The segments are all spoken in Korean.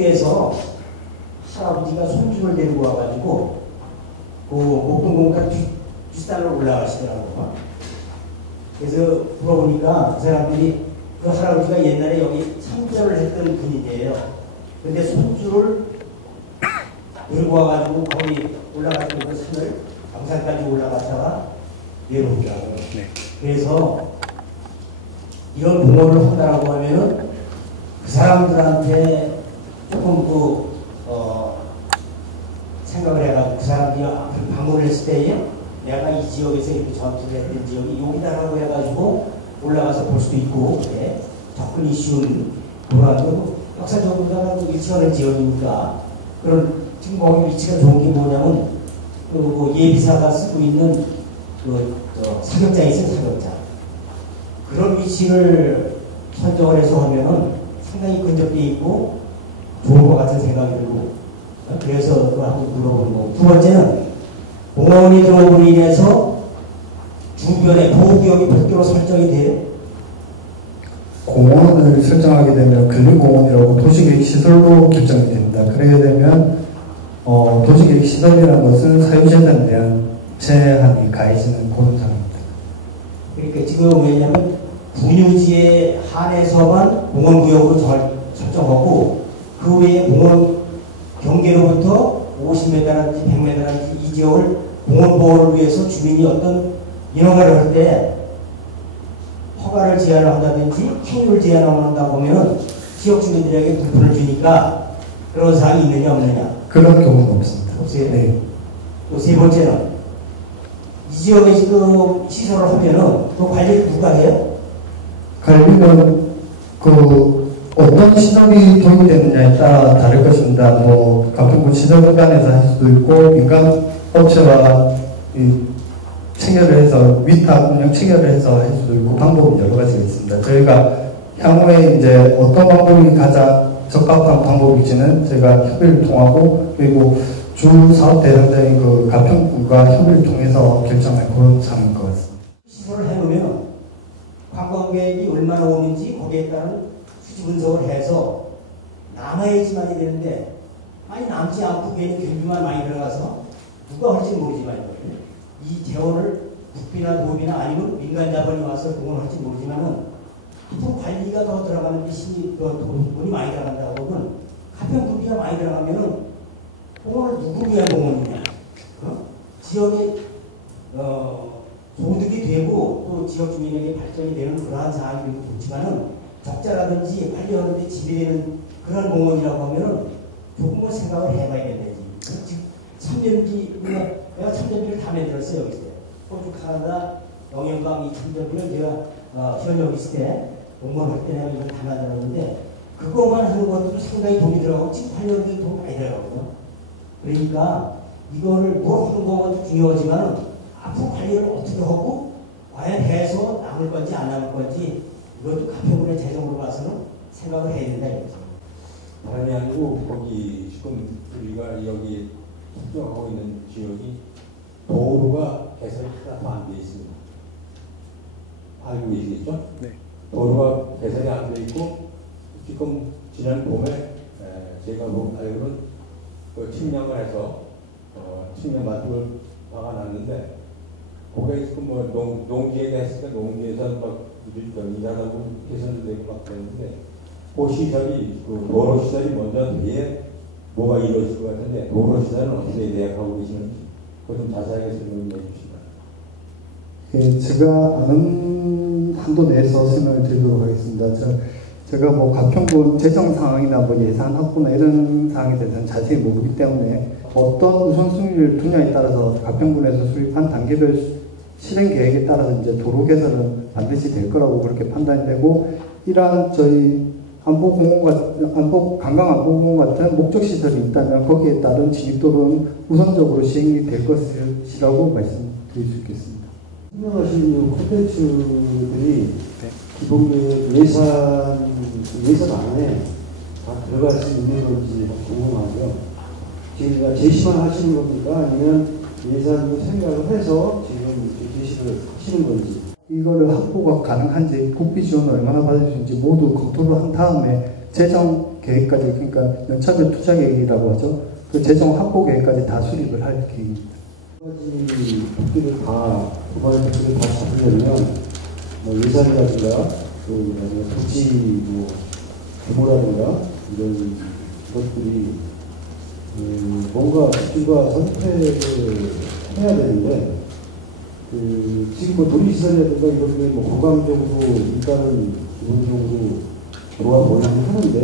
청주에서 할아버지가 손주를 데리고 와가지고 그 목동공단 뒷산으로 올라가시더라고요. 그래서 물어보니까 그 사람들이 그 할아버지가 옛날에 여기 참전을 했던 분이에요. 근데 손주를 데리고 와가지고 거기 올라가서 그 산을 강산까지 올라갔다가 내려오더라고요. 네. 그래서 이런 공헌을 한다라고 하면은 그 사람들한테 조금 생각을 해가지고 그 사람들이 앞으로 방문을 했을 때에 내가 이 지역에서 이렇게 전투를 했던 지역이 여기다라고 해가지고 올라가서 볼 수도 있고, 네. 접근이 쉬운 그런 역사적으로 일치하는 지역이니까 그런 지금 거기 위치가 좋은 게 뭐냐면 그 예비사가 쓰고 있는 사격장이 있어요. 사격장. 그런 위치를 선정을 해서 하면은 상당히 근접돼 있고 좋은 것 같은 생각이 들고, 그래서 그걸 한번 물어보는 거고. 두 번째는 공원이 들어오므로 인해서 주변에 보호구역이 별도로 설정이 돼요. 공원을 설정하게 되면 근린공원이라고 도시계획시설로 결정이 됩니다. 그래야 되면 도시계획시설이라는 것은 사유재산에 대한 제한이 가해지는 그런 상황입니다. 그러니까 지금 왜냐하면 분유지에 한해서만 공원구역으로 설정하고 그 외에 공원 경계로부터 50m라든지 100m라든지 이 지역을 공원보호를 위해서 주민이 어떤 인허가를 할 때 허가를 제한을 한다든지 행위를 제한을 한다고 하면 지역 주민들에게 불편을 주니까 그런 사항이 있느냐 없느냐? 그런 경우는 없습니다. 없어요? 네. 또 세 번째는 이 지역에 지금 시설을 하면은 그 관리를 누가 해요? 관리는 어떤 시설이 도입되느냐에 따라 다를 것입니다. 가평군 시설기관에서 할 수도 있고 민간 업체와 체결을 해서 위탁 운영 체결을 해서 할 수도 있고 방법은 여러 가지가 있습니다. 저희가 향후에 이제 어떤 방법이 가장 적합한 방법일지는 저희가 협의를 통하고 그리고 주 사업 대상자인 그 가평군과 협의를 통해서 결정할 그런 상황인 것 같습니다. 시설을 해놓으면 관광객이 얼마나 오는지 거기에 따른 수지 분석을 해서 남아야지만이 되는데 많이 남지 않고 괜히 경비만 많이 들어가서 누가 할지 모르지만 이 재원을 국비나 도비나 아니면 민간 자본이 와서 공헌할지 모르지만은 보통 관리가 더 들어가는 게 돈이 많이 들어간다고 하면 가평군비가 많이 들어가면은 공헌을 누구 위한 공헌이냐? 지역에 소득이 되고 또 지역 주민에게 발전이 되는 그러한 사항이 좋지만은 적자라든지 관리하는데 지배되는 그런 공헌이라고 하면은 조금은 생각을 해봐야 된다지. 지금 참전기 내가 참전기를 다 만들었어요. 여기 있을 때 호주, 카나다, 영연강 이 참전기를 제가 현역 있을 때 공무원할 때 내가 이걸 다 만들었는데 그것만 하는 것도 상당히 돈이 들어가고 지금 관리하는데 돈 많이 들어가거든요. 그러니까 이거를 뭘 하는 것도 중요하지만 앞으로 관리를 어떻게 하고 과연 해서 남을 건지 안 남을 건지 이것도 가평군의 재정으로 봐서는 생각을 해야 된다 이거죠. 다름이 아니고 거기 지금 우리가 여기 특정하고 있는 지역이 도로가 개설이 하나도 안 돼 있습니다. 알고 계시겠죠? 네. 도로가 개설이 안 돼 있고 지금 지난 봄에 제가 알고는 측량을 해서 측량 마트를 박아놨는데 거기에 지금 농지에 했을 때 농지에서 막 일하다 보면 개선도 되고 막 그랬는데 그 시설이 도로 시설이 먼저 뒤에 뭐가 이루어질 것 같은데 도로 시설은 어떻게 계약하고 계시는지 그거 좀 자세하게 설명해 주시면. 예, 제가 아는 한도 내에서 설명을 드리도록 하겠습니다. 제가 가평군 재정 상황이나 예산 확보나 이런 사항에 대해서는 자세히 모르기 때문에 어떤 우선순위를 두냐에 따라서 가평군에서 수립한 단계별 실행 계획에 따라서 이제 도로 개선은 반드시 될 거라고 그렇게 판단이 되고 이러한 저희 관광안보공원 같은 목적 시설이 있다면 거기에 따른 진입도로는 우선적으로 시행이 될 것이라고 말씀드릴 수 있겠습니다. 설명하신 콘텐츠들이 기본적인 예산 안에 다 들어갈 수 있는 건지 궁금하고요. 지금 제시만 하시는 겁니까? 아니면 예산을 생각을 해서 지금 제시를 하시는 건지. 이거를 확보가 가능한지 국비 지원을 얼마나 받을 수 있는지 모두 검토를 한 다음에 재정 계획까지, 그러니까 연차별 투자 계획이라고 하죠. 그 재정 확보 계획까지 다 수립을 할 계획입니다. 여러 가지 토끼를 다, 도발의 토끼를 다 잡으려면, 뭐 예산이라든가, 또 그다음에土地, 뭐, 규모라든가, 이런 것들이, 뭔가 토끼가 선택을 해야 되는데, 지금 뭐 도시시설이라든가 이런 게 뭐 공감적으로 일단은 기본적으로 좋아 보이긴 하는데,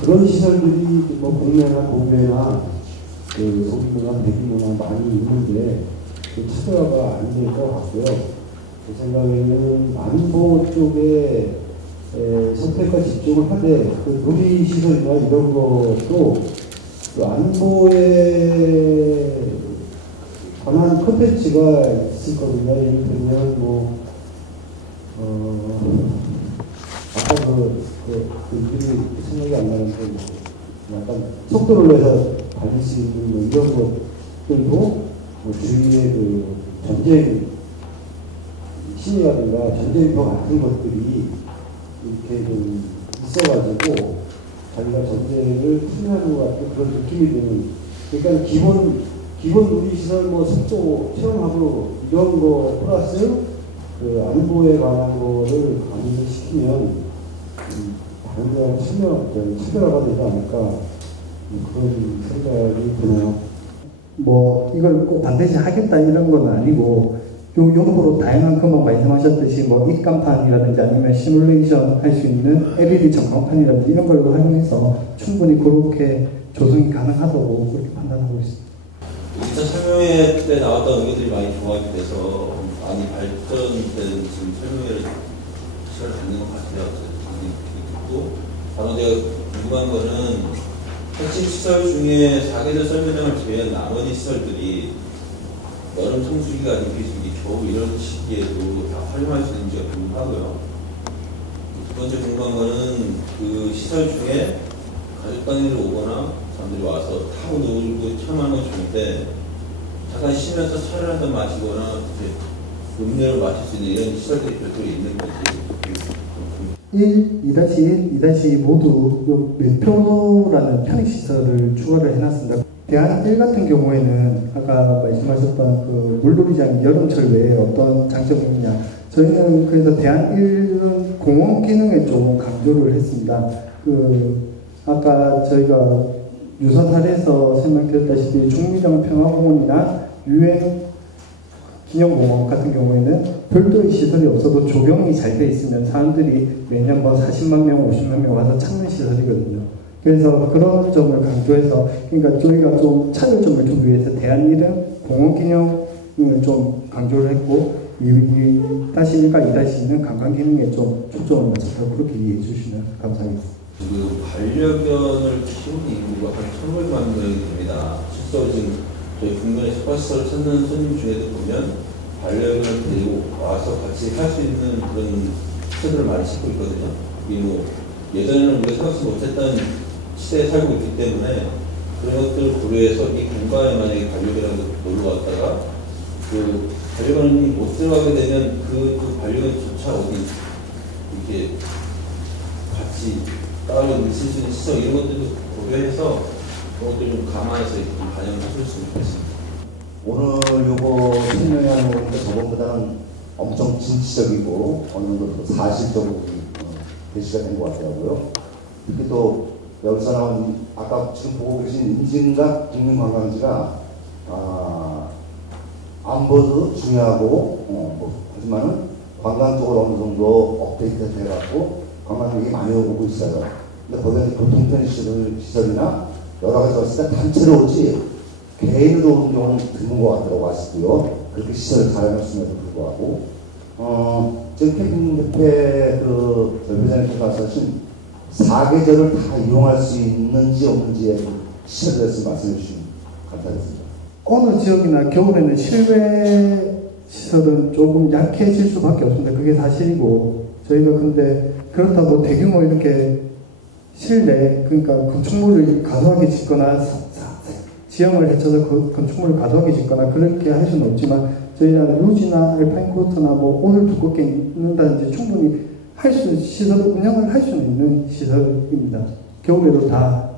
그런 시설들이 뭐 국내나 국외나 소규모나 대규모나 많이 있는데 찾아가 안 될 것 같고요. 제 생각에는 안보 쪽에 선택과 집중을 하되 도시시설이나 이런 것도 안보에 관한 콘텐츠가 있을 겁니다. 예를 들면 뭐 아까 이름이 생각이 안 나는데 약간 속도를 내서 달릴 수 있는 뭐 이런 것들도 뭐 주위에 전쟁 신이라든가 전쟁터 같은 것들이 이렇게 좀 있어가지고 자기가 전쟁을 참여하는 것 같은 그런 느낌이 드는, 그러니까 기본 누리시설 뭐 속도 체험하고 이런 거 플러스 안보에 관한 거를 강의를 시키면 다른 거랑 차별화가 되지 않을까 그런 생각이 드네요. 뭐 이걸 꼭 반드시 하겠다 이런 건 아니고 용도로 다양한 금방 말씀하셨듯이 뭐 입간판이라든지 아니면 시뮬레이션 할 수 있는 LED 전광판이라든지 이런 걸 활용해서 충분히 그렇게 조성이 가능하다고 그렇게 판단하고 있습니다. 2차 설명회 때 나왔던 의견들이 많이 조합이 돼서 많이 발전된 지금 설명회를 시간을 갖는 것 같아요. 또 바로 제가 궁금한 거는 핵심 시설 중에 사계절 설명장을 제외한 나머지 시설들이 여름 성수기가 아닌 겨우 이런 시기에도 다 활용할 수 있는지가 궁금하고요. 두 번째 궁금한 거는 그 시설 중에 가족 단위로 오거나 사람들이 와서 타고 놀고 체험하는 건 좋은데 잠깐 쉬면서 차를 한잔 마시거나 음료를 마실 수 있는 이런 시설들이 별도로 있는 건지. 1, 2-1, 2-2 모두 매표라는 편익시설을 추가를 해놨습니다. 대안 1 같은 경우에는 아까 말씀하셨던 그 물놀이장 여름철 외에 어떤 장점이 있냐, 저희는 그래서 대안 1은 공원 기능에 좀 강조를 했습니다. 아까 저희가 유사 사례에서 설명드렸다시피 중미령 평화공원이나 유엔 기념공원 같은 경우에는 별도의 시설이 없어도 조경이 잘 돼 있으면 사람들이 매년 뭐 40만 명, 50만 명 와서 찾는 시설이거든요. 그래서 그런 점을 강조해서, 그러니까 저희가 좀 차별점을 두기 위해서 대안 1은 공원 기능을 좀 강조를 했고, 2-1과 2-2는 관광 기능에 좀 초점을 맞춰서 그렇게 이해해 주시면 감사하겠습니다. 그 반려견을 키우는 인구가 한 1,500만 명이 됩니다. 실제로 지금 저희 국내에 스파시설을 찾는 손님 중에도 보면 반려견을 데리고 와서 같이 할 수 있는 그런 시설을 많이 찾고 있거든요. 뭐 예전에는 우리가 생각지 못했던 시대에 살고 있기 때문에 그런 것들을 고려해서 이 공간에 만약에 반려견이라도 놀러 왔다가 그 반려견이 못 들어가게 되면 그 반려견조차 어디 이렇게 같이 따로 있을 수 있는 시설 이런 것들도 고려해서 그런 것들 좀 감안해서 이렇게 좀 반영을 해줬으면 좋겠습니다. 오늘 요거 설명하는 거니까 저번보다는 엄청 진취적이고 어느 정도 사실적으로 제시가 된 것 같더라고요. 특히 또 여기서 나온 아까 지금 보고 계신 임진각 국민관광지가 안보도 중요하고 하지만은 관광 쪽으로 어느 정도 업데이트 돼갖고 관광객이 많이 오고 있어요. 근데 거기에 교통편 시설이나 여러 가지 왔을 때 단체로 오지 개인으로 오는 경우는 드문 것 같더라고 하시고요. 그렇게 시설을 잘 해놨음에도 불구하고 지금 캠핑협회 별표장님께서 말씀하신 4계절을 다 이용할 수 있는지 없는지에 시설에 대해서 말씀해 주시면 감사하겠습니다. 어느 지역이나 겨울에는 실외 시설은 조금 약해질 수밖에 없습니다. 그게 사실이고, 저희가 근데 그렇다고 대규모 이렇게 실내, 그러니까 건축물을 과도하게 짓거나 지형을 해쳐서 건축물을 과도하게 짓거나 그렇게 할 수는 없지만, 저희가 루지나 알파인 코스터나 뭐 옷을 두껍게 입는다든지 충분히 시설을 운영을 할 수 있는 시설입니다. 겨울에도 다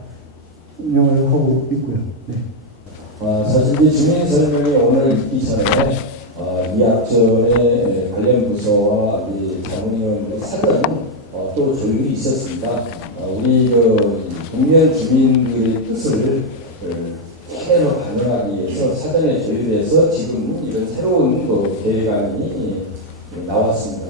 운영을 하고 있고요. 네. 사실 이 주민 설명이 오늘 있기 전에 이학전의 관련 부서와 자문위원회 사전 또 조율이 있었습니다. 우리 국면 주민들의 뜻을 최대로 반영하기 위해서 사전에 조율해서 지금 이런 새로운 계획안이 나왔습니다.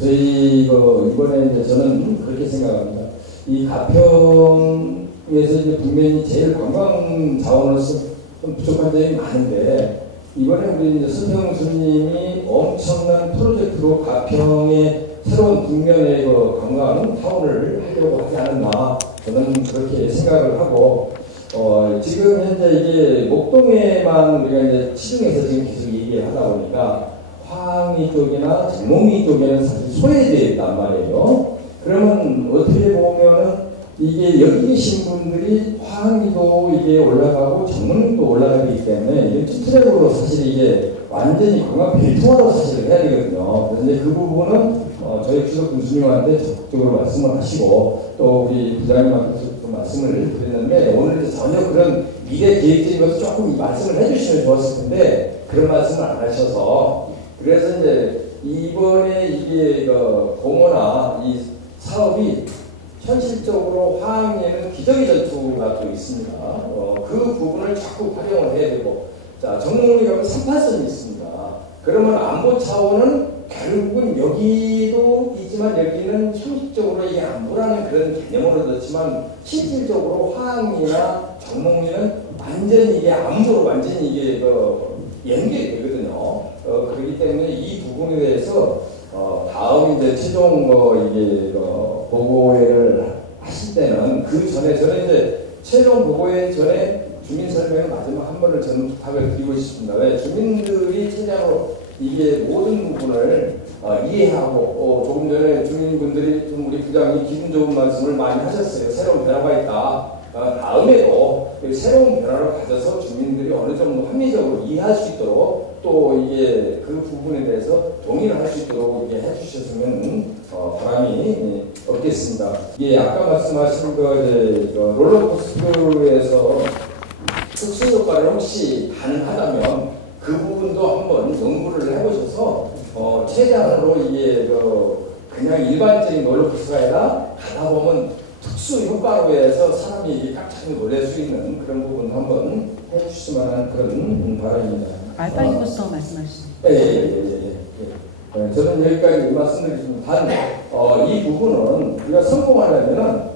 저희 이번에 이제 저는 그렇게 생각합니다. 이 가평에서 이제 분명히 제일 관광 자원으로서 좀 부족한 점이 많은데, 이번에 우리 이제 손평 교수님이 엄청난 프로젝트로 가평의 새로운 국면의 관광 타운을 하려고 하지 않았나, 저는 그렇게 생각을 하고, 지금 현재 이게 목동에만 우리가 이제 치중해서 지금 계속 얘기하다 보니까 황리 쪽이나 정몽리 쪽에는 사실 소외되어 있단 말이에요. 그러면 어떻게 보면은 이게 여기 계신 분들이 화학리도 이게 올라가고 정문도 올라가기 때문에 이게 투트랙으로 사실 이게 완전히 관광 벨트화로 사실 해야 되거든요. 그런데 그 부분은 저희 주석 교수님한테 적극적으로 말씀을 하시고 또 우리 부장님한테 말씀을 드렸는데, 오늘 전혀 그런 미래 계획적인 것을 조금 말씀을 해주시면 좋았을 텐데 그런 말씀을 안 하셔서, 그래서 이제 이번에 이게 공모나 이 사업이 현실적으로 화학리에는 기저귀 전투가 또 있습니다. 그 부분을 자꾸 활용을 해야 되고, 자, 정몽리 가면 3파선이 있습니다. 그러면 안보 차원은 결국은 여기도 있지만 여기는 형식적으로 이게 안보라는 그런 개념으로 넣지만 실질적으로 화학리나 정몽리는 완전히 이게 안보로 완전히 이게 연결이 되거든요. 그렇기 때문에 이 부분에 대해서 다음 이제 최종 이게 보고회를 하실 때는 그 전에 저는 이제 최종 보고회 전에 주민 설명을 마지막 한 번을 저는 부탁을 드리고 싶습니다. 왜 주민들이 최대로 이게 모든 부분을 이해하고 조금 전에 주민분들이 좀 우리 부장이 기분 좋은 말씀을 많이 하셨어요. 새로운 변화가 있다. 다음에도 새로운 변화를 가져서 주민들이 어느 정도 합리적으로 이해할 수 있도록 또 이게 그 부분에 대해서 동의를 할 수 있도록 이게 해주셨으면 바람이 없겠습니다. 이게 아까 말씀하신 롤러코스터에서 특수 효과를 혹시 가능하다면 그 부분도 한번 연구를 해보셔서 최대한으로 이게 그냥 일반적인 롤러코스터가 아니라 가다 보면 특수 효과로 해서 사람이 깜짝 놀랄 수 있는 그런 부분 한번 해주실 만한 그런 바람입니다. 알파이 코스터 말씀하시죠? 예. 저는 여기까지 말씀드리겠습니다. 단, 이 부분은 우리가 성공하려면은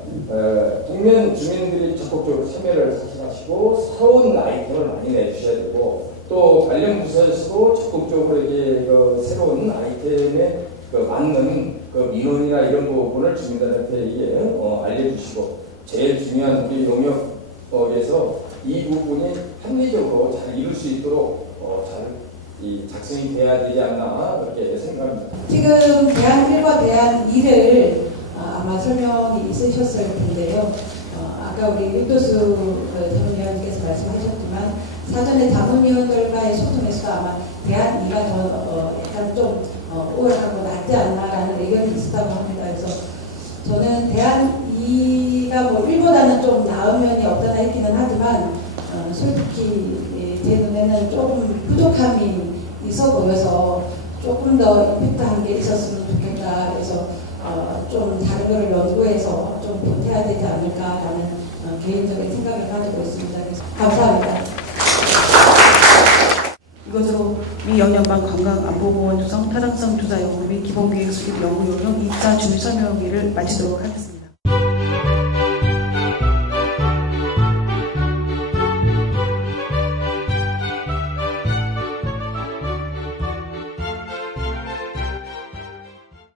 국면 주민들이 적극적으로 참여를 하시고 새로운 아이템을 많이 내주셔야 되고, 또 관련 부서에서도 적극적으로 이게 새로운 아이템에 맞는 민원이나 이런 부분을 주민들한테 이게 알려주시고, 제일 중요한 우리 용역에서 이 부분이 합리적으로 잘 이룰 수 있도록 잘 작성이 돼야 되지 않나 그렇게 생각합니다. 지금 대안 1과 대안 2를 아마 설명이 있으셨을 텐데요. 아까 우리 윤도수 자문위원께서 말씀하셨지만 사전에 자문위원들과의 소통에서 아마 대안 2가 더 약간 좀 우월하고 낫지 않나라는 의견이 있었다고 합니다. 그래서 저는 대안 2가 뭐 1보다는 좀 나은 면이 없다나 했기는 하지만 솔직히 제 눈에는 조금 부족함이 있어 보여서 조금 더 임팩트한 게 있었으면 좋겠다. 그래서 좀 다른 거를 연구해서 좀 보태야 되지 않을까라는 개인적인 생각을 가지고 있습니다. 그래서 감사합니다. 이것으로 미 영연방 관광안보보건조성 타당성 조사 연구 및 기본계획 수립 연구 요령 2차 주민 설명회를 마치도록 하겠습니다.